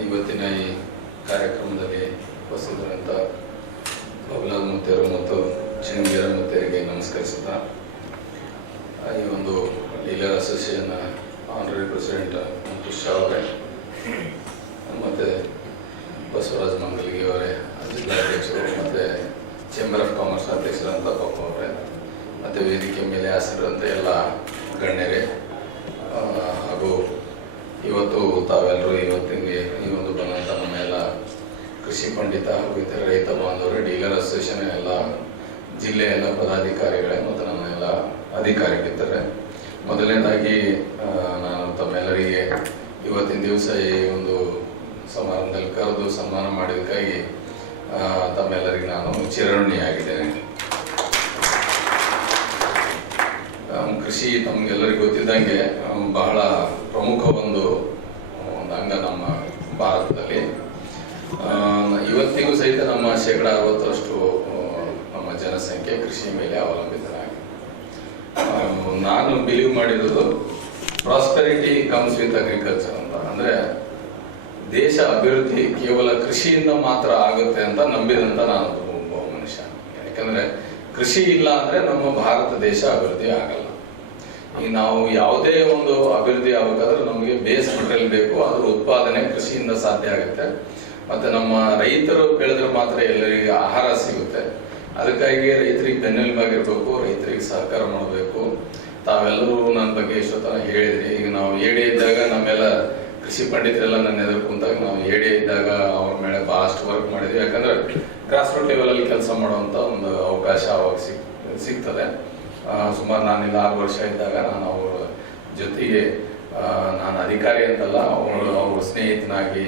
ಇವತ್ತಿನ ಈ ಕಾರ್ಯಕ್ರಮದಲ್ಲಿ ಉಪಸ್ಥಿತರಂತ ಬಬಲಾಲ್ ಮುತ್ತೇರು ಮತ್ತು ಚಿನ್ನವೀರ ಮುತ್ತೇರಿಗೆ ನಮಸ್ಕರಿಸುತ್ತಾ ಈ ಒಂದು ಡೀಲರ್ ಅಸೋಸಿಯೇಷನ್ ಆನರರಿ ಪ್ರೆಸಿಡೆಂಟ್ ಮುತ್ತುಷ ಅವರೇ ಮತ್ತು ಬಸವರಾಜ ಮಂಗಲಿಗೆ ಅವರೇ ಜಿಲ್ಲಾಧ್ಯಕ್ಷರು ಮತ್ತು ಚೇಂಬರ್ ಆಫ್ ಕಾಮರ್ಸ್ ಅಧ್ಯಕ್ಷರಂತ ಪಾಪ ಅವರೇ ಮತ್ತು ವೇದಿಕೆ ಮೇಲೆ ಹಾಸಿರಂತ ಎಲ್ಲ ಗಣ್ಯರೇ ಹಾಗೂ ಇವತ್ತು ತಾವೆಲ್ಲರೂ ಇವತ್ತಿಗೆ ಈ ಒಂದು ಬಂದಂಥ ನಮ್ಮೆಲ್ಲ ಕೃಷಿ ಪಂಡಿತ ಹಾಗೂ ಇತರ ರೈತ ಬಾಂಧವರು ಡೀಲರ್ ಅಸೋಸಿಯೇಷನ್ ಎಲ್ಲ ಜಿಲ್ಲೆಯ ಎಲ್ಲ ಪದಾಧಿಕಾರಿಗಳೇ ಮತ್ತು ನಮ್ಮೆಲ್ಲ ಅಧಿಕಾರಿಗಳಿದ್ದಾರೆ. ಮೊದಲನೇದಾಗಿ ನಾನು ತಮ್ಮೆಲ್ಲರಿಗೆ ಇವತ್ತಿನ ದಿವಸ ಈ ಒಂದು ಸಮಾರಂಭದಲ್ಲಿ ಕರೆದು ಸನ್ಮಾನ ಮಾಡಿದ್ದಕ್ಕಾಗಿ ತಮ್ಮೆಲ್ಲರಿಗೆ ನಾನು ಚಿರಋಣಿಯಾಗಿದ್ದೇನೆ. ಕೃಷಿ ತಮಗೆಲ್ಲರಿಗೂ ಗೊತ್ತಿದ್ದಂಗೆ ಬಹಳ ಪ್ರಮುಖ ಒಂದು ಅಂಗ ನಮ್ಮ ಭಾರತದಲ್ಲಿ. ಇವತ್ತಿಗೂ ಸಹಿತ ನಮ್ಮ 60% ನಮ್ಮ ಜನಸಂಖ್ಯೆ ಕೃಷಿ ಮೇಲೆ ಅವಲಂಬಿತರಾಗಿದೆ. ನಾನು ಬಿಲೀವ್ ಮಾಡಿರೋದು ಪ್ರಾಸ್ಪೆರಿಟಿ ಕಮ್ಸ್ ವಿತ್ ಅಗ್ರಿಕಲ್ಚರ್ ಅಂತ, ಅಂದರೆ ದೇಶ ಅಭಿವೃದ್ಧಿ ಕೇವಲ ಕೃಷಿಯಿಂದ ಮಾತ್ರ ಆಗುತ್ತೆ ಅಂತ ನಂಬಿದಂತ ನಾನು ಒಬ್ಬ ಮನುಷ್ಯ. ಯಾಕಂದ್ರೆ ಕೃಷಿ ಇಲ್ಲ ಅಂದ್ರೆ ನಮ್ಮ ಭಾರತ ದೇಶ ಅಭಿವೃದ್ಧಿ ಆಗಲ್ಲ. ಈಗ ನಾವು ಯಾವುದೇ ಒಂದು ಅಭಿವೃದ್ಧಿ ಆಗಬೇಕಾದ್ರೆ ನಮಗೆ ಬೇಸ್ ಮೆಟೀರಿಯಲ್ ಬೇಕು, ಅದರ ಉತ್ಪಾದನೆ ಕೃಷಿಯಿಂದ ಸಾಧ್ಯ ಆಗುತ್ತೆ. ಮತ್ತೆ ನಮ್ಮ ರೈತರು ಬೆಳೆದ್ರೆ ಮಾತ್ರ ಎಲ್ಲರಿಗೆ ಆಹಾರ ಸಿಗುತ್ತೆ. ಅದಕ್ಕಾಗಿ ರೈತರಿಗೆ ಬೆನ್ನೆಲುಬಾಗಿರ್ಬೇಕು, ರೈತರಿಗೆ ಸಹಕಾರ ಮಾಡಬೇಕು. ತಾವೆಲ್ಲರೂ ನನ್ನ ಬಗ್ಗೆ ಎಷ್ಟೊತ್ತನ ಹೇಳಿದ್ರಿ. ಈಗ ನಾವು ಏಡಿ ಇದ್ದಾಗ ನಮ್ಮೆಲ್ಲ ಕೃಷಿ ಪಂಡಿತರೆಲ್ಲ ನನ್ನ ಎದುರು ಕುಂತಾಗ ನಾವು ಏಡಿ ಇದ್ದಾಗ ಅವ್ರ ಮೇಲೆ ಬಹಳಷ್ಟು ವರ್ಕ್ ಮಾಡಿದ್ವಿ. ಯಾಕಂದ್ರೆ ಗ್ರಾಸ್ ರೂಟ್ ಲೆವೆಲ್ ಅಲ್ಲಿ ಕೆಲಸ ಮಾಡುವಂತ ಒಂದು ಅವಕಾಶ ಅವಾಗ ಸಿಗ್ತದೆ. ಸುಮಾರು ನಾನು 6 ವರ್ಷ ಇದ್ದಾಗ ನಾನು ಅವರ ಜೊತೆಗೆ ನಾನು ಅಧಿಕಾರಿ ಅಂತಲ್ಲ, ಅವ್ರ ಸ್ನೇಹಿತನಾಗಿ,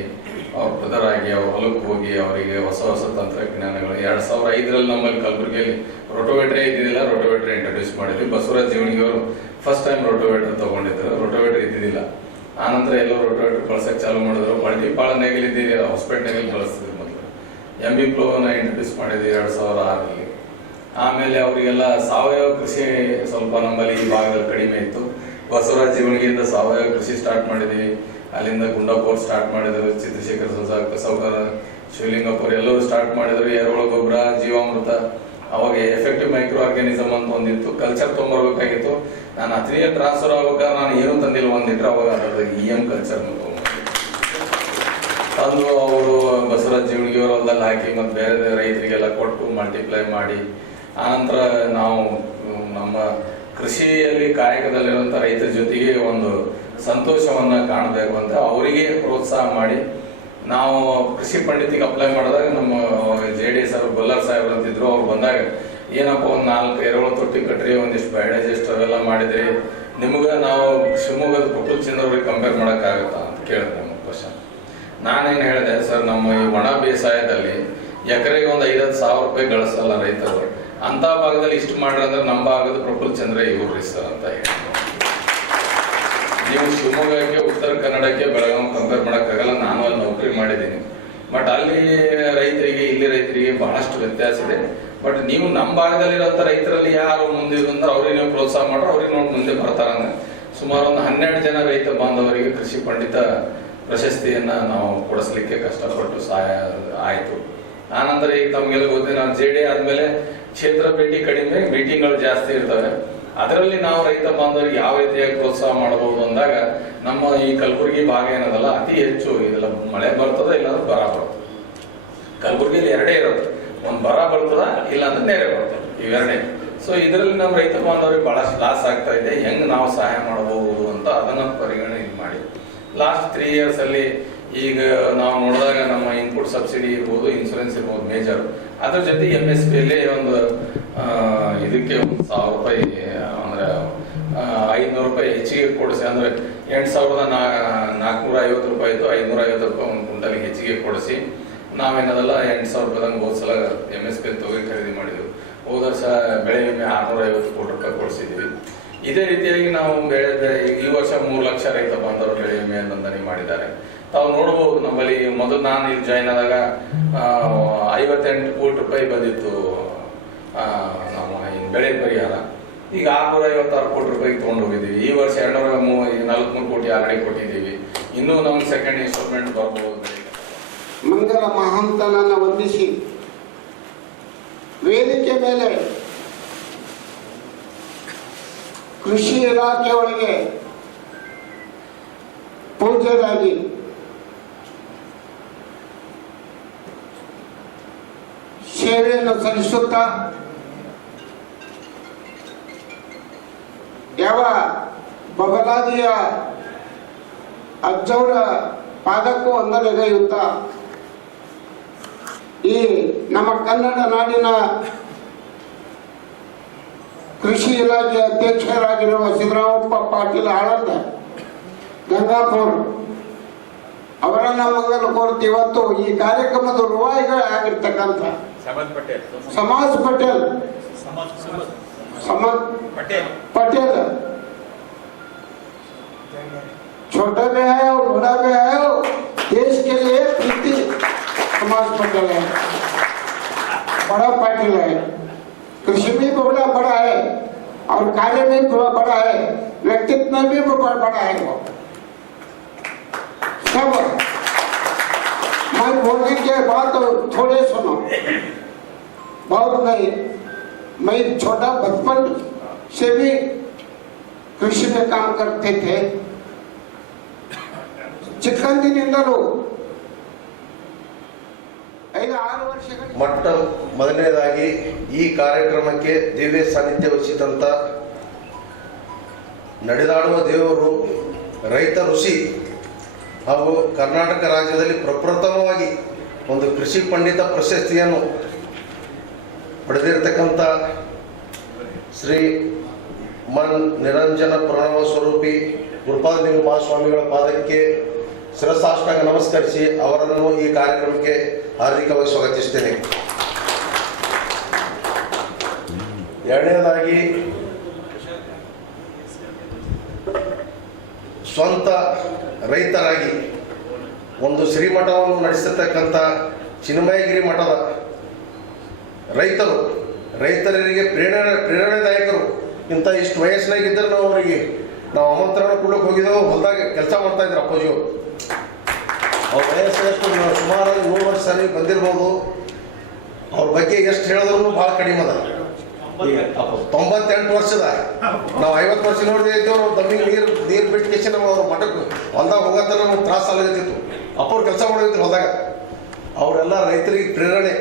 ಅವ್ರ ಬ್ರದರ್ ಆಗಿ ಅವ್ರ ಹೊಲಕ್ಕೆ ಹೋಗಿ ಅವರಿಗೆ ಹೊಸ ಹೊಸ ತಂತ್ರಜ್ಞಾನಗಳು 2005ರಲ್ಲಿ ನಮ್ಮಲ್ಲಿ ಕಲಬುರಗಿಯಲ್ಲಿ ರೋಟೋವೇಟ್ರೇ ಇದ್ದಿದ್ದಿಲ್ಲ. ರೋಟೋವೇಟ್ರ್ ಇಂಟ್ರೊಡ್ಯೂಸ್ ಮಾಡಿದ್ವಿ. ಬಸವರಾಜ್ ಜೀವಣಿಗೆ ಅವರು ಫಸ್ಟ್ ಟೈಮ್ ರೋಟೋವೇಟ್ರ್ ತಗೊಂಡಿದ್ರು. ರೋಟೋವೇಟ್ರ್ ಇದ್ದಿದ್ದಿಲ್ಲ. ಆನಂತರ ಎಲ್ಲೋ ರೋಟೋವೇಟ್ರ್ ಬಳಸಕ್ಕೆ ಚಾಲು ಮಾಡಿದ್ರು. ಮಲ್ಟಿಪಾಳ ನೆಗಲ್ ಇದ್ದೀರಿ, ಹಾಸ್ಪಿಟಲ್ ನೆಗಲ್ ಬಳಸ್ತಿದ್ರು. ಮೊದಲು MB ಪ್ಲೋನ ಇಂಟ್ರೊಡ್ಯೂಸ್ ಮಾಡಿದ್ವಿ 2006ರಲ್ಲಿ. ಆಮೇಲೆ ಅವರಿಗೆಲ್ಲ ಸಾವಯವ ಕೃಷಿ ಸ್ವಲ್ಪ ನಮ್ಮಲ್ಲಿ ಈ ಭಾಗದಲ್ಲಿ ಕಡಿಮೆ ಇತ್ತು. ಬಸವರಾಜ್ ಜೀವಣಿಗೆಯಿಂದ ಸಾವಯವ ಕೃಷಿ ಸ್ಟಾರ್ಟ್ ಮಾಡಿದ್ವಿ. ಅಲ್ಲಿಂದ ಗುಂಡಾಪುರ್ ಸ್ಟಾರ್ಟ್ ಮಾಡಿದ್ರು, ಚಿತ್ರಶೇಖರ್ ಸೌಕರ್, ಶಿವಲಿಂಗಪುರ ಎಲ್ಲರೂ ಸ್ಟಾರ್ಟ್ ಮಾಡಿದ್ರು. ಎರೆಹುಳ ಗೊಬ್ಬರ, ಜೀವಾಮೃತ, ಅವಾಗ ಎಫೆಕ್ಟಿವ್ ಮೈಕ್ರೋ ಆರ್ಗ್ಯಾನಿಸಮ್ ಅಂತ ಒಂದಿತ್ತು. ಕಲ್ಚರ್ ತೊಗೊಂಬರ್ಬೇಕಾಗಿತ್ತು. ನಾನು ಅತ್ರಿಯ ಟ್ರಾನ್ಸ್ಫರ್ ಆಗ್ಬೇಕಾದ್ರೆ ನಾನು ಏನು ತಂದಿಲ್ಲ ಒಂದಿಟ್ರೆ, ಅವಾಗ ಅದ್ರದ್ದು EM ಕಲ್ಚರ್ ತಂದು ಅವರು ಬಸವರಾಜ್ ಜೀವಣಿಗೆ ಅವರಲ್ಲೆಲ್ಲ ಹಾಕಿ ಮತ್ತೆ ಬೇರೆ ರೈತರಿಗೆಲ್ಲ ಕೊಟ್ಟು ಮಲ್ಟಿಪ್ಲೈ ಮಾಡಿ, ಆನಂತರ ನಾವು ನಮ್ಮ ಕೃಷಿಯಲ್ಲಿ ಕಾಯಕದಲ್ಲಿರುವಂಥ ರೈತರ ಜೊತೆಗೆ ಒಂದು ಸಂತೋಷವನ್ನ ಕಾಣಬೇಕು ಅಂತ ಅವರಿಗೆ ಪ್ರೋತ್ಸಾಹ ಮಾಡಿ ನಾವು ಕೃಷಿ ಪಂಡಿತಿಗೆ ಅಪ್ಲೈ ಮಾಡಿದಾಗ ನಮ್ಮ JDS ಅವರು ಬಲ್ಲಾರ್ ಸಾಹೇಬ್ರು ಅಂತಿದ್ರು. ಅವ್ರು ಬಂದಾಗ ಏನಪ್ಪ ಒಂದು 4 ಎರೆಹುಳ ತೊಟ್ಟಿ ಕಟ್ರಿ, ಒಂದಿಷ್ಟು ಬಯೋಡೈಜೆಸ್ಟ್ ಅವೆಲ್ಲ ಮಾಡಿದ್ರಿ, ನಿಮ್ಗೆ ನಾವು ಶಿವಮೊಗ್ಗದ ಪ್ರಫುಲ್ ಚಂದ್ರ ಅವ್ರಿಗೆ ಕಂಪೇರ್ ಮಾಡೋಕ್ಕಾಗತ್ತಾ ಅಂತ ಕೇಳಿದೆ ನಮ್ಮ ಕ್ವಶನ್. ನಾನೇನು ಹೇಳಿದೆ, ಸರ್ ನಮ್ಮ ಈ ಒಣ ಬೇಸಾಯದಲ್ಲಿ ಎಕರೆಗೆ ಒಂದು 50,000 ರೂಪಾಯಿ ಗಳಿಸಲ್ಲ ರೈತರು, ಅಂತ ಭಾಗದಲ್ಲಿ ಇಷ್ಟು ಮಾಡ್ರಿ ಅಂದ್ರೆ ನಮ್ಮ ಭಾಗದ ಪ್ರಫುಲ್ ಚಂದ್ರ ಇವ್ರಿ ಸರ್ ಅಂತ ಹೇಳಿ. ನೀವು ಶಿವಮೊಗ್ಗಕ್ಕೆ, ಉತ್ತರ ಕನ್ನಡಕ್ಕೆ, ಬೆಳಗಾವಿ ಕಂಪೇರ್ ಮಾಡೋಕ್ಕಾಗಲ್ಲ. ನಾನು ಅಲ್ಲಿ ನೌಕರಿ ಮಾಡಿದ್ದೀನಿ. ಬಟ್ ಅಲ್ಲಿ ರೈತರಿಗೆ ಇಲ್ಲಿ ರೈತರಿಗೆ ಬಹಳಷ್ಟು ವ್ಯತ್ಯಾಸ ಇದೆ. ಬಟ್ ನೀವು ನಮ್ಮ ಭಾಗದಲ್ಲಿರೋಂಥ ರೈತರಲ್ಲಿ ಯಾರು ಮುಂದೆ ಅಂದ್ರೆ ಅವ್ರಿಗೆ ನೀವು ಪ್ರೋತ್ಸಾಹ ಮಾಡ್ರೆ ಅವ್ರಿಗೆ ನೋಡಿ ಮುಂದೆ ಬರ್ತಾರಂದ್ರೆ ಸುಮಾರು ಒಂದು 12 ಜನ ರೈತ ಬಾಂಧವರಿಗೆ ಕೃಷಿ ಪಂಡಿತ ಪ್ರಶಸ್ತಿಯನ್ನ ನಾವು ಕೊಡಿಸ್ಲಿಕ್ಕೆ ಕಷ್ಟಪಟ್ಟು ಸಹಾಯ ಆಯಿತು. ಆನಂತರ ಈಗ ತಮಗೆಲ್ಲ ಗೊತ್ತಿದೆ, ನಾನು JD ಆದ್ಮೇಲೆ ಕ್ಷೇತ್ರ ಭೇಟಿ ಕಡಿಮೆ, ಮೀಟಿಂಗ್ಗಳು ಜಾಸ್ತಿ ಇರ್ತವೆ. ಅದರಲ್ಲಿ ನಾವು ರೈತ ಬಾಂಧವರಿಗೆ ಯಾವ ರೀತಿಯಾಗಿ ಪ್ರೋತ್ಸಾಹ ಮಾಡಬಹುದು ಅಂದಾಗ ನಮ್ಮ ಈ ಕಲಬುರಗಿ ಭಾಗ ಏನದಲ್ಲ ಅತಿ ಹೆಚ್ಚು ಇದೆಲ್ಲ ಮಳೆ ಬರ್ತದ, ಇಲ್ಲಾಂದ್ರೆ ಬರ ಬರ್ತದೆ. ಕಲಬುರಗಿಯಲ್ಲಿ 2 ಇರುತ್ತೆ, ಒಂದು ಬರ ಬರ್ತದ, ಇಲ್ಲಾಂದ್ರೆ ನೆರೆ ಬರ್ತದೆ, ಇವೆರಡೇ. ಸೊ ಇದರಲ್ಲಿ ನಮ್ಮ ರೈತ ಬಾಂಧವರಿಗೆ ಬಹಳಷ್ಟು ಲಾಸ್ ಆಗ್ತಾ ಇದೆ. ಹೆಂಗ್ ನಾವು ಸಹಾಯ ಮಾಡಬಹುದು ಅಂತ ಅದನ್ನ ಪರಿಗಣನೆ ಮಾಡಿ ಲಾಸ್ಟ್ 3 years ಅಲ್ಲಿ ಈಗ ನಾವು ನೋಡಿದಾಗ ನಮ್ಮ ಇನ್ಪುಟ್ ಸಬ್ಸಿಡಿ ಇರ್ಬೋದು, ಇನ್ಸೂರೆನ್ಸ್ ಇರ್ಬೋದು ಮೇಜರ್, ಅದ್ರ ಜೊತೆ MSP ಅಲ್ಲಿ ಒಂದು ಇದಕ್ಕೆ 1,000 ರೂಪಾಯಿ ಅಂದ್ರೆ 500 ರೂಪಾಯಿ ಹೆಚ್ಚಿಗೆ ಕೊಡಿಸಿ, ಅಂದ್ರೆ 8,450 ರೂಪಾಯಿ ಇದ್ದು 550 ರೂಪಾಯಿ ಒಂದು ಕ್ವಿಂಟಲ್ಗೆ ಹೆಚ್ಚಿಗೆ ಕೊಡಿಸಿ ನಾವೇನದಲ್ಲ 8,000 ರೂಪಾಯಿದಂಗೆ ಹೋದ ಸಲ MSP ತೊಗರಿ ಖರೀದಿ ಮಾಡಿದ್ವಿ. ಹೋದ ವರ್ಷ ಬೆಳೆ ವಿಮೆ 650 ಕೋಟಿ ರೂಪಾಯಿ ಕೊಡಿಸಿದ್ವಿ. ಇದೇ ರೀತಿಯಾಗಿ ನಾವು ಈ ವರ್ಷ 3 ಲಕ್ಷ ರೈತ ಬಾಂಧವರು ಬೆಳೆ ವಿಮೆ ನೋಂದಣಿ ಮಾಡಿದ್ದಾರೆ. ತಾವು ನೋಡಬಹುದು, ನಮ್ಮಲ್ಲಿ ಮೊದಲು ನಾನು ಇಲ್ಲಿ ಜಾಯ್ನ್ ಆದಾಗ 58 ಕೋಟಿ ರೂಪಾಯಿ ಬಂದಿತ್ತು ನಮ್ಮ ಬೆಳೆ ಪರಿಹಾರ. ಈಗ 656 ಕೋಟಿ ರೂಪಾಯಿಗೆ ತಗೊಂಡು ಹೋಗಿದ್ದೀವಿ. ಈ ವರ್ಷ 243 ಕೋಟಿ ಆಲ್ರೆಡಿ ಕೊಟ್ಟಿದ್ದೀವಿ. ಇನ್ನೂ ನಮ್ಗೆ ಸೆಕೆಂಡ್ ಇನ್ಸ್ಟಾಲ್ಮೆಂಟ್ ಬರ್ಬೋದು. ಮಂಗಲ ಮಹಂತನನ್ನು ವಂದಿಸಿ ವೇದಿಕೆ ಮೇಲೆ ಕೃಷಿ ಇಲಾಖೆ ಒಳಗೆ ಪೂಜ್ಯರಾಗಿ ಸೇವೆಯನ್ನು ಸಲ್ಲಿಸುತ್ತಾ ಯಾವ ಬಬಲಾದಿಯ ಅಜ್ಜವರ ಪಾದಕ್ಕೂ ವಂದನೆಗೈಯುತ್ತಾ ಈ ನಮ್ಮ ಕನ್ನಡ ನಾಡಿನ ಕೃಷಿ ಇಲಾಖೆ ಅಧ್ಯಕ್ಷರಾಗಿರುವ ಸಿದ್ದರಾಮಪ್ಪ ಪಾಟೀಲ್ ಆಳಂದ ಗಂಗಾಪುರ ಅವರನ್ನ ಮೊದಲು ಕೋರ್ತು ಇವತ್ತು ಈ ಕಾರ್ಯಕ್ರಮದ ರೂವಾಯಿಗಳಾಗಿರ್ತಕ್ಕಂಥ समाज पटेल पटेल छोटा भी है और बड़ा भी है, देश के लिए प्रीति समाज पटेल है, बड़ा पाटिल है, कृषि में भी बड़ा है और कार्य में भी बड़ा है, व्यक्तित्व में भी बड़ा है। वो सब मैं बोलने के बाद थोड़े सुनो, बहुत नहीं। मैं छोटा बचपन से भी कृषि में काम करते थे, ಚಿಕ್ಕಂದಿನಿಂದಲೂ 5-6 ವರ್ಷಗಳ ಮೊಟ್ಟ ಮೊದಲನೇದಾಗಿ ಈ ಕಾರ್ಯಕ್ರಮಕ್ಕೆ ದಿವ್ಯ ಸಾನ್ನಿಧ್ಯ ವಹಿಸಿದಂತ ನಡೆದಾಡುವ ದೇವರು ರೈತ ಋಷಿ ಹಾಗೂ ಕರ್ನಾಟಕ ರಾಜ್ಯದಲ್ಲಿ ಪ್ರಪ್ರಥಮವಾಗಿ ಒಂದು ಕೃಷಿ ಪಂಡಿತ ಪ್ರಶಸ್ತಿಯನ್ನು ಪಡೆದಿರತಕ್ಕಂಥ ಶ್ರೀ ಮನ್ ನಿರಂಜನ ಪ್ರಣವ ಸ್ವರೂಪಿ ಗುರುಪಾದಲಿಂಗ ಮಹಾಸ್ವಾಮಿಗಳ ಪಾದಕ್ಕೆ ಶಿರಸಾಷ್ಟಾಂಗ ನಮಸ್ಕರಿಸಿ ಅವರನ್ನು ಈ ಕಾರ್ಯಕ್ರಮಕ್ಕೆ ಹಾರ್ದಿಕವಾಗಿ ಸ್ವಾಗತಿಸುತ್ತೇನೆ. ಎರಡನೇದಾಗಿ ಸ್ವಂತ ರೈತರಾಗಿ ಒಂದು ಶ್ರೀಮಠವನ್ನು ನಡೆಸಿರ್ತಕ್ಕಂಥ ಚಿನ್ಮಯಗಿರಿ ಮಠದ ರೈತರಿಗೆ ಪ್ರೇರಣೆದಾಯಕರು. ಇಂಥ ಇಷ್ಟು ವಯಸ್ಸಿನಾಗಿದ್ದರೆ ನಾವು ಆಮಂತ್ರಣ ಕೊಡಕ್ಕೆ ಹೋಗಿದ್ದೆವು, ಹೊಲದಾಗ ಕೆಲಸ ಮಾಡ್ತಾ ಇದ್ರು ಅಪ್ಪಾಜಿಯವರು. ಅವ್ರ ವಯಸ್ಸು ಎಷ್ಟು ಸುಮಾರು 100 ವರ್ಷ ಬಂದಿರ್ಬೋದು. ಅವ್ರ ಬಗ್ಗೆ ಎಷ್ಟು ಹೇಳಿದ್ರು ಭಾಳ ಕಡಿಮೆ ಅದ. 98 ವರ್ಷದ ನಾವು 50 ವರ್ಷ ನೋಡಿದ್ದೇವೆ. ನಾವು ದಮ್ಮಿಗೆ ನೀರು ಬಿಟ್ಟು ಕೇಸಿ ನಮ್ಮ ಅವ್ರ ಮಠಕ್ಕೆ ಹೊಲ್ದಾಗ ಹೋಗತ್ತ ನಮ್ಗೆ ತ್ರಾಸ ಆಗತ್ತಿತ್ತು. ಅಪ್ಪವ್ರು ಕೆಲಸ ಮಾಡೋದಿದ್ರು ಹೊಲ್ದಾಗ. ಅವರೆಲ್ಲ ರೈತರಿಗೆ ಪ್ರೇರಣೆ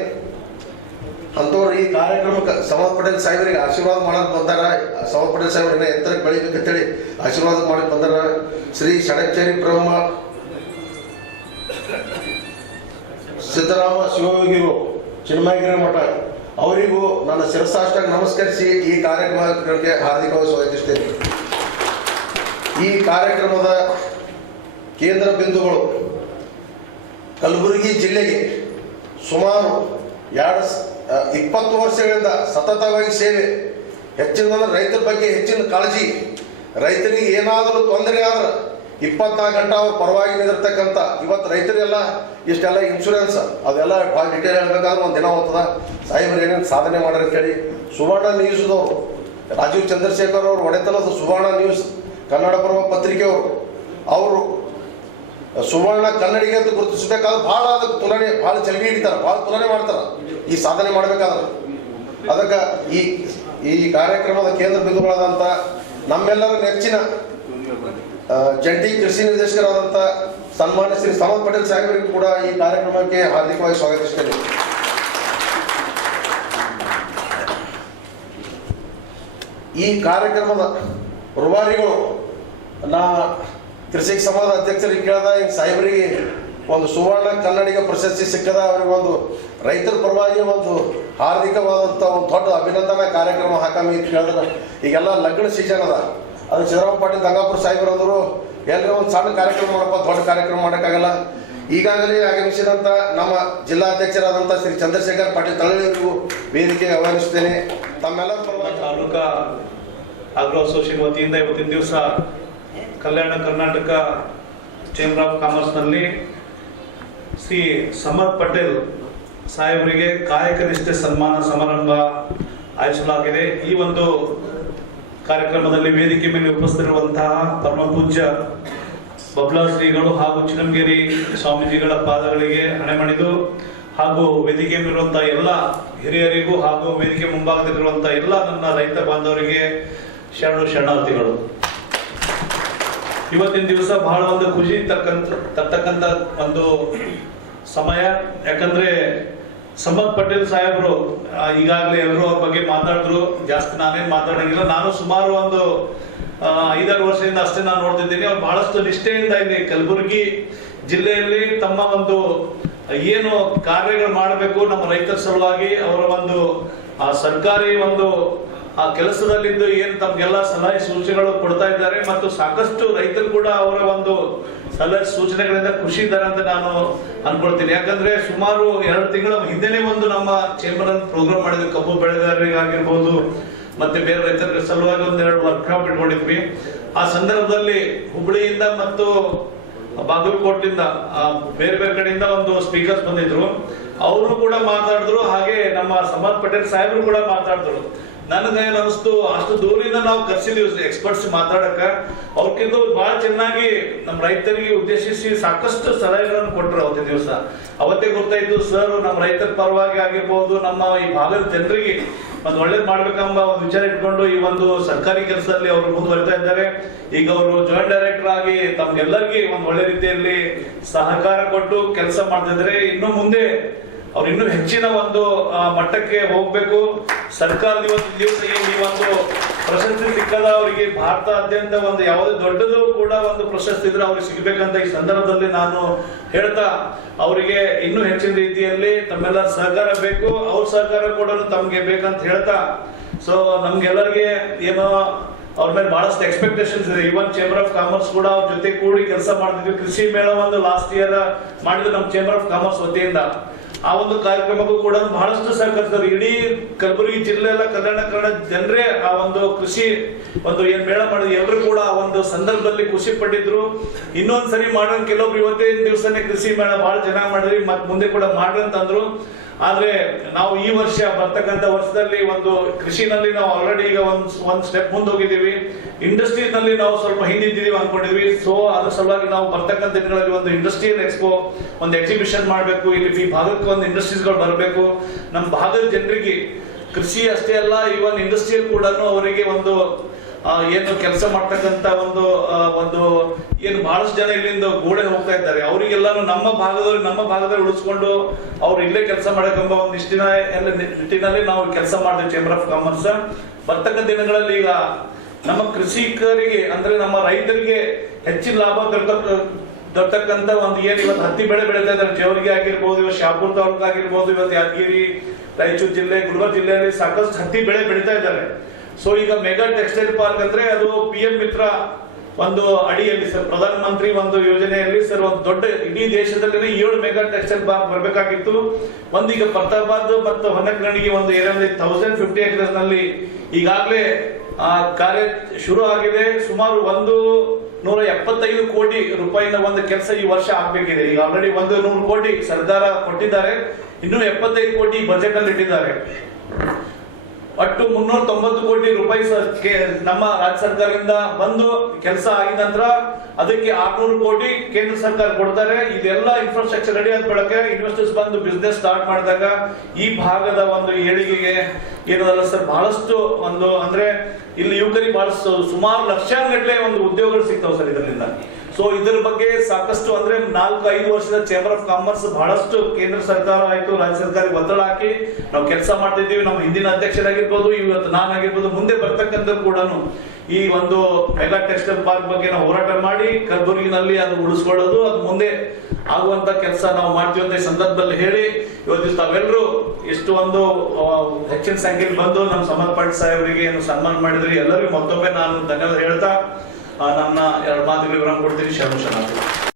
ಅಂಥವ್ರು ಈ ಕಾರ್ಯಕ್ರಮಕ್ಕೆ ಸಮರ್ ಪಟೇಲ್ ಸಾಹೇಬರಿಗೆ ಆಶೀರ್ವಾದ ಮಾಡಕ್ ಬಂದಾರ. ಸಮರ್ ಪಟೇಲ್ ಸಾಹೇಬ್ರನ್ನ ಎತ್ತರಕ್ಕೆ ಬೆಳಿಬೇಕಂತೇಳಿ ಆಶೀರ್ವಾದ ಮಾಡಕ್ ಬಂದಾರ. ಶ್ರೀ ಷಡಕ್ಷರಿ ಬ್ರಹ್ಮ ಸಿದ್ದರಾಮ ಶಿವಯೋಗಿಗಳು ಚಿನ್ಮಯಗಿರಿ ಮಠ ಅವರಿಗೂ ನನ್ನ ಶಿರಸಾಷ್ಟಾಂಗ ನಮಸ್ಕರಿಸಿ ಈ ಕಾರ್ಯಕ್ರಮಕ್ಕೆ ಹಾರ್ದಿಕವಾಗಿ ಸ್ವಾಗತಿಸುತ್ತೇನೆ. ಈ ಕಾರ್ಯಕ್ರಮದ ಕೇಂದ್ರ ಬಿಂದುಗಳು ಕಲಬುರಗಿ ಜಿಲ್ಲೆಗೆ ಸುಮಾರು 20 ವರ್ಷಗಳಿಂದ ಸತತವಾಗಿ ಸೇವೆ, ಹೆಚ್ಚಿನ ರೈತರ ಬಗ್ಗೆ ಹೆಚ್ಚಿನ ಕಾಳಜಿ, ರೈತರಿಗೆ ಏನಾದರೂ ತೊಂದರೆ ಆದ್ರೆ 24 ಗಂಟೆ ಅವ್ರ ಪರವಾಗಿ ನಿಂದಿರ್ತಕ್ಕಂಥ. ಇವತ್ತು ರೈತರಿಗೆಲ್ಲ ಇಷ್ಟೆಲ್ಲ ಇನ್ಶೂರೆನ್ಸ್ ಅದೆಲ್ಲ ಭಾಳ ಡಿಟೇಲ್ ಹೇಳ್ಬೇಕಾದ್ರೆ ಒಂದು ದಿನ ಹೋಗ್ತದ. ಸಾಹೇಬ್ರು ಏನೇನು ಸಾಧನೆ ಮಾಡ್ರಿ ಅಂತೇಳಿ ಸುವರ್ಣ ನ್ಯೂಸ್ದವರು ರಾಜೀವ್ ಚಂದ್ರಶೇಖರ್ ಅವರು ಒಡೆತನದ ಸುವರ್ಣ ನ್ಯೂಸ್ ಕನ್ನಡ ಪರ್ವ ಪತ್ರಿಕೆಯವರು ಅವರು ಸುವರ್ಣ ಕನ್ನಡಿಗೆ ಅಂತ ಗುರುತಿಸಬೇಕಾದ್ರೆ ಭಾಳ ಅದಕ್ಕೆ ತುಲನೆ ಭಾಳ ಚಲಗಿ ಹಿಡಿತಾರೆ, ಭಾಳ ತುಲನೆ ಮಾಡ್ತಾರೆ ಈ ಸಾಧನೆ ಮಾಡಬೇಕಾದ್ರೆ. ಅದಕ್ಕೆ ಈ ಕಾರ್ಯಕ್ರಮದ ಕೇಂದ್ರ ಬಿಂದುಗಳಾದಂಥ ನಮ್ಮೆಲ್ಲರ ನೆಚ್ಚಿನ ಜಂಟಿ ಕೃಷಿ ನಿರ್ದೇಶಕರಾದಂಥ ಸನ್ಮಾನ್ಯ ಶ್ರೀ ಸಮರ್ ಪಟೇಲ್ ಸಾಹೇಬರಿಗೂ ಕೂಡ ಈ ಕಾರ್ಯಕ್ರಮಕ್ಕೆ ಹಾರ್ದಿಕವಾಗಿ ಸ್ವಾಗತಿಸುತ್ತೇನೆ. ಈ ಕಾರ್ಯಕ್ರಮದ ರೂವಾರಿಗಳು ಕೃಷಿ ಸಮಾಜದ ಅಧ್ಯಕ್ಷರಿಗೆ ಕೇಳಿದ ಈಗ ಸಾಹೇಬರಿಗೆ ಒಂದು ಸುವರ್ಣ ಕನ್ನಡಿಗ ಪ್ರಶಸ್ತಿ ಸಿಕ್ಕದ, ಅವರಿಗೆ ಒಂದು ರೈತರ ಪರವಾಗಿ ಒಂದು ಹಾರ್ದಿಕವಾದಂಥ ಒಂದು ದೊಡ್ಡ ಅಭಿನಂದನಾ ಕಾರ್ಯಕ್ರಮ ಹಾಕಮಿ ಅಂತ ಹೇಳಿದ್ರೆ ಈಗೆಲ್ಲ ಲಗ್ನ ಸೀಸನ್ ಅದ. ಅದು ಸಿದ್ದರಾಮ ಪಾಟೀಲ್ ಗಂಗಾಪುರ ಸಾಹೇಬರು ಅಂದರು ಎಲ್ಲರೂ ಒಂದು ಸಣ್ಣ ಕಾರ್ಯಕ್ರಮ ಮಾಡಪ್ಪ, ದೊಡ್ಡ ಕಾರ್ಯಕ್ರಮ ಮಾಡೋಕ್ಕಾಗಲ್ಲ. ಈಗಾಗಲೇ ಆಗಮಿಸಿದಂಥ ನಮ್ಮ ಜಿಲ್ಲಾಧ್ಯಕ್ಷರಾದಂಥ ಶ್ರೀ ಚಂದ್ರಶೇಖರ್ ಪಾಟೀಲ್ ತಳಳಿಯವರಿಗೂ ವೇದಿಕೆಗೆ ಆಹ್ವಾನಿಸುತ್ತೇನೆ. ತಮ್ಮೆಲ್ಲರ ಪರವಾಗಿ ತಾಲೂಕಾ ಆಗ್ರೋ ಅಸೋಸಿಯೇಷನ್ ವತಿಯಿಂದ ಇವತ್ತಿನ ದಿವಸ ಕಲ್ಯಾಣ ಕರ್ನಾಟಕ ಚೇಂಬರ್ ಆಫ್ ಕಾಮರ್ಸ್ನಲ್ಲಿ ಶ್ರೀ ಸಮರ್ ಪಟೇಲ್ ಸಾಹೇಬರಿಗೆ ಕಾಯಕ ನಿಷ್ಠೆ ಸನ್ಮಾನ ಸಮಾರಂಭ ಆಯೋಜಿಸಲಾಗಿದೆ. ಈ ಒಂದು ಕಾರ್ಯಕ್ರಮದಲ್ಲಿ ವೇದಿಕೆ ಮೇಲೆ ಉಪಸ್ಥಿತಿರುವಂತಹ ಪರಮ ಪೂಜ್ಯ ಬಬ್ಲಾ ಶ್ರೀಗಳು ಹಾಗೂ ಚಿನ್ನಂಗೇರಿ ಸ್ವಾಮೀಜಿಗಳ ಪಾದಗಳಿಗೆ ಹಣೆಮಣಿದು ಹಾಗೂ ವೇದಿಕೆ ಮೇಲಿರುವಂತಹ ಎಲ್ಲ ಹಿರಿಯರಿಗೂ ಹಾಗೂ ವೇದಿಕೆ ಮುಂಭಾಗದಲ್ಲಿರುವಂತಹ ಎಲ್ಲ ನನ್ನ ರೈತ ಬಾಂಧವರಿಗೆ ಶರಣಾರ್ಥಿಗಳು. ಇವತ್ತಿನ ದಿವಸ ಬಹಳ ಒಂದು ಖುಷಿ ತರ್ತಕ್ಕಂಥ ಒಂದು ಸಮಯ. ಯಾಕಂದ್ರೆ ಸಮದ್ ಪಟೇಲ್ ಸಾಹೇಬರು ಈಗಾಗಲೇ ಎಲ್ಲರೂ ಅವ್ರ ಬಗ್ಗೆ ಮಾತಾಡಿದ್ರು, ಜಾಸ್ತಿ ನಾನೇನು ಮಾತಾಡಂಗಿಲ್ಲ. ನಾನು ಸುಮಾರು ಒಂದು 5-6 ವರ್ಷದಿಂದ ಅಷ್ಟೇ ನಾನು ನೋಡ್ತಿದ್ದೀನಿ. ಅವ್ರು ಬಹಳಷ್ಟು ನಿಷ್ಠೆಯಿಂದ ಇಲ್ಲಿ ಕಲಬುರಗಿ ಜಿಲ್ಲೆಯಲ್ಲಿ ತಮ್ಮ ಒಂದು ಏನು ಕಾರ್ಯಗಳು ಮಾಡಬೇಕು ನಮ್ಮ ರೈತರ ಸಲುವಾಗಿ ಅವರ ಒಂದು ಸರ್ಕಾರಿ ಒಂದು ಆ ಕೆಲಸದಲ್ಲಿದ್ದು ಏನು ತಮ್ಗೆಲ್ಲ ಸಲಹೆ ಸೂಚನೆಗಳು ಕೊಡ್ತಾ ಇದ್ದಾರೆ ಮತ್ತು ಸಾಕಷ್ಟು ರೈತರು ಕೂಡ ಅವರ ಒಂದು ಸಲಹೆ ಸೂಚನೆಗಳಿಂದ ಖುಷಿ ಇದ್ದಾರೆ ಅಂತ ನಾನು ಅನ್ಕೊಳ್ತೀನಿ. ಯಾಕಂದ್ರೆ ಸುಮಾರು 2 ತಿಂಗಳ ಹಿಂದೆನೆ ಒಂದು ನಮ್ಮ ಚೇಂಬರ್ ಅಂತ ಪ್ರೋಗ್ರಾಮ್ ಮಾಡಿದ್ವಿ. ಕಬ್ಬು ಬೆಳೆಗಾರರಿಗಾಗಿರ್ಬೋದು ಮತ್ತೆ ಬೇರೆ ರೈತರ ಸಲುವಾಗಿ 1-2 ವರ್ಕ್ಶಾಪ್ ಇಟ್ಕೊಂಡಿದ್ವಿ. ಆ ಸಂದರ್ಭದಲ್ಲಿ ಹುಬ್ಬಳ್ಳಿಯಿಂದ ಮತ್ತು ಬಾಗಲಕೋಟೆಯಿಂದ ಬೇರೆ ಬೇರೆ ಕಡೆಯಿಂದ ಒಂದು ಸ್ಪೀಕರ್ಸ್ ಬಂದಿದ್ರು. ಅವರು ಕೂಡ ಮಾತಾಡಿದ್ರು, ಹಾಗೆ ನಮ್ಮ ಸಮದ್ ಪಟೇಲ್ ಸಾಹೇಬರು ಕೂಡ ಮಾತಾಡಿದ್ರು. ನನಗೆ ಅನಿಸ್ತು ಅಷ್ಟು ದೂರಿಂದ ನಾವು ಕರ್ಸಿದೀವಿ ಎಕ್ಸ್ಪರ್ಟ್ಸ್ ಮಾತಾಡಕ. ಅವ್ರಕ್ಕಿಂತ ಬಹಳ ಚೆನ್ನಾಗಿ ನಮ್ಮ ರೈತರಿಗೆ ಉದ್ದೇಶಿಸಿ ಸಾಕಷ್ಟು ಸಲಹೆಗಳನ್ನು ಕೊಟ್ಟರು ಅವತ್ತಿನ ದಿವಸ. ಅವತ್ತೇ ಗೊತ್ತಾಯ್ತು ಸರ್ ನಮ್ಮ ರೈತರ ಪರವಾಗಿ ಆಗಿರ್ಬೋದು, ನಮ್ಮ ಈ ಭಾಗದ ಜನರಿಗೆ ಒಂದು ಒಳ್ಳೇದು ಮಾಡ್ಬೇಕೆಂಬ ಒಂದು ವಿಚಾರ ಇಟ್ಕೊಂಡು ಈ ಒಂದು ಸರ್ಕಾರಿ ಕೆಲಸದಲ್ಲಿ ಅವರು ಮುಂದುವರಿತಾ ಇದ್ದಾರೆ. ಈಗ ಅವರು ಜಾಯಿಂಟ್ ಡೈರೆಕ್ಟರ್ ಆಗಿ ತಮ್ಗೆಲ್ಲರಿಗೆ ಒಂದು ಒಳ್ಳೆ ರೀತಿಯಲ್ಲಿ ಸಹಕಾರ ಕೊಟ್ಟು ಕೆಲಸ ಮಾಡ್ತಾ ಇದ್ದಾರೆ. ಇನ್ನು ಮುಂದೆ ಅವ್ರು ಇನ್ನೂ ಹೆಚ್ಚಿನ ಒಂದು ಮಟ್ಟಕ್ಕೆ ಹೋಗ್ಬೇಕು. ಸರ್ಕಾರದ ಇವತ್ತಿನ ದಿವಸ ಈ ಒಂದು ಪ್ರಶಸ್ತಿ ಸಿಕ್ಕದ ಅವರಿಗೆ ಭಾರತಾದ್ಯಂತ ಒಂದು ಯಾವುದೇ ದೊಡ್ಡದು ಕೂಡ ಒಂದು ಪ್ರಶಸ್ತಿ ಇದ್ರೆ ಅವ್ರಿಗೆ ಸಿಗ್ಬೇಕಂತ ಈ ಸಂದರ್ಭದಲ್ಲಿ ನಾನು ಹೇಳ್ತಾ, ಅವರಿಗೆ ಇನ್ನೂ ಹೆಚ್ಚಿನ ರೀತಿಯಲ್ಲಿ ತಮ್ಮೆಲ್ಲರ ಸಹಕಾರ ಬೇಕು, ಅವ್ರ ಸಹಕಾರ ಕೂಡ ತಮ್ಗೆ ಬೇಕಂತ ಹೇಳ್ತಾ, ಸೊ ನಮ್ಗೆಲ್ಲರಿಗೆ ಏನೋ ಅವ್ರ ಮೇಲೆ ಬಹಳಷ್ಟು ಎಕ್ಸ್ಪೆಕ್ಟೇಷನ್ಸ್ ಇದೆ. ಇವನ್ ಚೇಂಬರ್ ಆಫ್ ಕಾಮರ್ಸ್ ಕೂಡ ಅವ್ರ ಜೊತೆ ಕೂಡಿ ಕೆಲಸ ಮಾಡ್ತಿದ್ವಿ. ಕೃಷಿ ಮೇಳ ಒಂದು ಲಾಸ್ಟ್ ಇಯರ್ ಮಾಡಿದ್ರು ನಮ್ಮ ಚೇಂಬರ್ ಆಫ್ ಕಾಮರ್ಸ್ ವತಿಯಿಂದ. ಆ ಒಂದು ಕಾರ್ಯಕ್ರಮಕ್ಕೂ ಕೂಡ ಬಹಳಷ್ಟು ಸಹಕರಿಸಿದ್ರು. ಇಡೀ ಕಲಬುರಗಿ ಜಿಲ್ಲೆ ಎಲ್ಲ ಕಲ್ಯಾಣ ಕರ್ನಾಟಕ ಜನರೇ ಆ ಒಂದು ಕೃಷಿ ಒಂದು ಏನ್ ಮೇಳ ಮಾಡಿದ್ರು, ಎಲ್ಲರೂ ಕೂಡ ಆ ಒಂದು ಸಂದರ್ಭದಲ್ಲಿ ಖುಷಿ ಪಟ್ಟಿದ್ರು. ಇನ್ನೊಂದ್ಸರಿ ಮಾಡೋಣ, ಕೆಲವೊಬ್ರು ಇವತ್ತಿನ ದಿವಸನೇ ಕೃಷಿ ಮೇಳ ಬಹಳ ಚೆನ್ನಾಗಿ ಮಾಡಿದ್ರಿ, ಮತ್ ಮುಂದೆ ಕೂಡ ಮಾಡ್ರಿ ಅಂತಂದ್ರು. ಆದ್ರೆ ನಾವು ಈ ವರ್ಷ ಬರ್ತಕ್ಕಂಥ ವರ್ಷದಲ್ಲಿ ಒಂದು ಕೃಷಿನಲ್ಲಿ ನಾವು ಆಲ್ರೆಡಿ ಈಗ ಒಂದ್ ಸ್ಟೆಪ್ ಮುಂದೆ ಹೋಗಿದ್ದೀವಿ. ಇಂಡಸ್ಟ್ರೀಸ್ ನಲ್ಲಿ ನಾವು ಸ್ವಲ್ಪ ಹಿಂದಿದ್ದೀವಿ ಅನ್ಕೊಂಡಿದ್ವಿ. ಸೊ ಅದ್ರ ಸಲುವಾಗಿ ನಾವು ಬರ್ತಕ್ಕಂಥ ದಿನಗಳಲ್ಲಿ ಒಂದು ಇಂಡಸ್ಟ್ರಿಯಲ್ ಎಕ್ಸ್ಪೋ, ಒಂದು ಎಕ್ಸಿಬಿಷನ್ ಮಾಡಬೇಕು. ಇಲ್ಲಿ ಈ ಭಾಗಕ್ಕೆ ಒಂದು ಇಂಡಸ್ಟ್ರೀಸ್ ಗಳು ಬರಬೇಕು. ನಮ್ಮ ಭಾಗದ ಜನರಿಗೆ ಕೃಷಿ ಅಷ್ಟೇ ಅಲ್ಲ, ಇವನ್ ಇಂಡಸ್ಟ್ರಿಯಲ್ ಕೂಡ ಅವರಿಗೆ ಒಂದು ಏನು ಕೆಲಸ ಮಾಡ್ತಕ್ಕಂತ ಒಂದು ಏನು ಬಹಳಷ್ಟು ಜನ ಇಲ್ಲಿಂದ ಗೋಡೆ ಹೋಗ್ತಾ ಇದ್ದಾರೆ. ಅವರಿಗೆಲ್ಲಾನು ನಮ್ಮ ಭಾಗದಲ್ಲಿ ಉಳಿಸ್ಕೊಂಡು ಅವ್ರು ಇಲ್ಲೇ ಕೆಲಸ ಮಾಡಬೇಕೆಂಬ ಒಂದು ನಿಟ್ಟಿನಲ್ಲಿ ನಾವು ಕೆಲಸ ಮಾಡ್ತೀವಿ ಚೇಂಬರ್ ಆಫ್ ಕಾಮರ್ಸ್. ಬರ್ತಕ್ಕಂಥ ದಿನಗಳಲ್ಲಿ ಈಗ ನಮ್ಮ ಕೃಷಿಕರಿಗೆ ಅಂದ್ರೆ ನಮ್ಮ ರೈತರಿಗೆ ಹೆಚ್ಚಿನ ಲಾಭ ದೊರತಕ್ಕಂತ ಒಂದು ಏನು ಇವತ್ತು ಹತ್ತಿ ಬೆಳೆ ಬೆಳೀತಾ ಇದ್ದಾರೆ. ಜೇವರ್ಗಿ ಆಗಿರ್ಬೋದು, ಇವತ್ತು ಶಾಪುರ್ ತಾಲೂಕು ಆಗಿರ್ಬೋದು, ಇವತ್ತು ಯಾದಗಿರಿ, ರಾಯಚೂರು ಜಿಲ್ಲೆ, ಗುಲ್ಬರ್ಗ ಜಿಲ್ಲೆಯಲ್ಲಿ ಸಾಕಷ್ಟು ಹತ್ತಿ ಬೆಳೆ ಬೆಳೀತಾ ಇದ್ದಾರೆ. ಸೊ ಈಗ ಮೆಗಾ ಟೆಕ್ಸ್ಟೈಲ್ ಪಾರ್ಕ್ ಅಂದ್ರೆ ಅದು PM ಮಿತ್ರ ಒಂದು ಅಡಿಯಲ್ಲಿ ಸರ್, ಪ್ರಧಾನ ಮಂತ್ರಿ ಒಂದು ಯೋಜನೆಯಲ್ಲಿ ಸರ್ ಒಂದು ದೊಡ್ಡ ಇಡೀ ದೇಶದಲ್ಲಿ 7 ಮೆಗಾ ಟೆಕ್ಸ್ಟೈಲ್ ಪಾರ್ಕ್ ಬರಬೇಕಾಗಿತ್ತು. ಒಂದೀಗ ಪ್ರತಾಪಾದ್ ಮತ್ತು ಹೊನ್ನಕರಣಿಗೆ ಒಂದು ಏರಿಯಾದಲ್ಲಿ 1050 ಎಕರೆಸ್ ನಲ್ಲಿ ಈಗಾಗಲೇ ಕಾರ್ಯ ಶುರು ಆಗಿದೆ. ಸುಮಾರು 175 ಕೋಟಿ ರೂಪಾಯಿನ ಒಂದು ಕೆಲಸ ಈ ವರ್ಷ ಆಗ್ಬೇಕಿದೆ. ಈಗ ಆಲ್ರೆಡಿ 100 ಕೋಟಿ ಸರ್ಕಾರ ಕೊಟ್ಟಿದ್ದಾರೆ, ಇನ್ನೂ 75 ಕೋಟಿ ಬಜೆಟ್ ಅಲ್ಲಿ ಇಟ್ಟಿದ್ದಾರೆ. ಒಟ್ಟು 390 ಕೋಟಿ ರೂಪಾಯಿ ನಮ್ಮ ರಾಜ್ಯ ಸರ್ಕಾರದಿಂದ ಬಂದು ಕೆಲಸ ಆಗಿದ ನಂತರ ಅದಕ್ಕೆ 600 ಕೋಟಿ ಕೇಂದ್ರ ಸರ್ಕಾರ ಕೊಡ್ತಾರೆ. ಇದೆಲ್ಲ ಇನ್ಫ್ರಾಸ್ಟ್ರಕ್ಚರ್ ರೆಡಿ ಆದ ಬಳಿಕ ಇನ್ವೆಸ್ಟರ್ಸ್ ಬಂದು ಬಿಸ್ನೆಸ್ ಸ್ಟಾರ್ಟ್ ಮಾಡಿದಾಗ ಈ ಭಾಗದ ಒಂದು ಏಳಿಗೆಗೆ ಏನದಲ್ಲ ಸರ್ ಬಹಳಷ್ಟು ಒಂದು ಅಂದ್ರೆ ಇಲ್ಲಿ ಯುವಕರಿಗೆ ಬಹಳಷ್ಟು ಸುಮಾರು ಲಕ್ಷಾನುಗಟ್ಟಲೆ ಒಂದು ಉದ್ಯೋಗಗಳು ಸಿಗ್ತಾವ ಸರ್ ಇದರಿಂದ. ಸೊ ಇದರ ಬಗ್ಗೆ ಸಾಕಷ್ಟು ಅಂದ್ರೆ 4-5 ವರ್ಷದ ಚೇಂಬರ್ ಆಫ್ ಕಾಮರ್ಸ್ ಬಹಳಷ್ಟು ಕೇಂದ್ರ ಸರ್ಕಾರ ಆಯ್ತು, ರಾಜ್ಯ ಸರ್ಕಾರಕ್ಕೆ ಒತ್ತಡ ಹಾಕಿ ನಾವು ಕೆಲಸ ಮಾಡ್ತಿದ್ದೀವಿ. ನಮ್ಮ ಹಿಂದಿನ ಅಧ್ಯಕ್ಷರಾಗಿರ್ಬೋದು, ಇವತ್ತು ನಾನಾಗಿರ್ಬೋದು, ಮುಂದೆ ಬರ್ತಕ್ಕಂಥ ಕೂಡ ಈ ಒಂದು ಮೆಗಾ ಟೆಕ್ಸ್ಟೈಲ್ ಪಾರ್ಕ್ ಬಗ್ಗೆ ನಾವು ಹೋರಾಟ ಮಾಡಿ ಕಲಬುರಗಿನಲ್ಲಿ ಅದು ಉಳಿಸ್ಕೊಳ್ಳೋದು, ಅದು ಮುಂದೆ ಆಗುವಂತ ಕೆಲಸ ನಾವು ಮಾಡ್ತೀವಿ ಅಂತ ಈ ಸಂದರ್ಭದಲ್ಲಿ ಹೇಳಿ, ಇವತ್ತು ತಾವೆಲ್ಲರೂ ಇಷ್ಟು ಒಂದು ಹೆಚ್ಚಿನ ಸಂಖ್ಯೆಯಲ್ಲಿ ಬಂದು ನಮ್ಮ ಸಮದ್ ಪಾಟೀಲ್ ಸಾಹೇಬರಿಗೆ ಸನ್ಮಾನ ಮಾಡಿದ್ರಿ. ಎಲ್ಲರಿಗೂ ಮತ್ತೊಮ್ಮೆ ನಾನು ಧನ್ಯವಾದ ಹೇಳ್ತಾ ನನ್ನ 2 ಮಾತುಗಳಿಗೆ ವಿರಾಮ ಕೊಡ್ತೀನಿ. ಶರಣು ಶರಣಾರ್ಥಿ.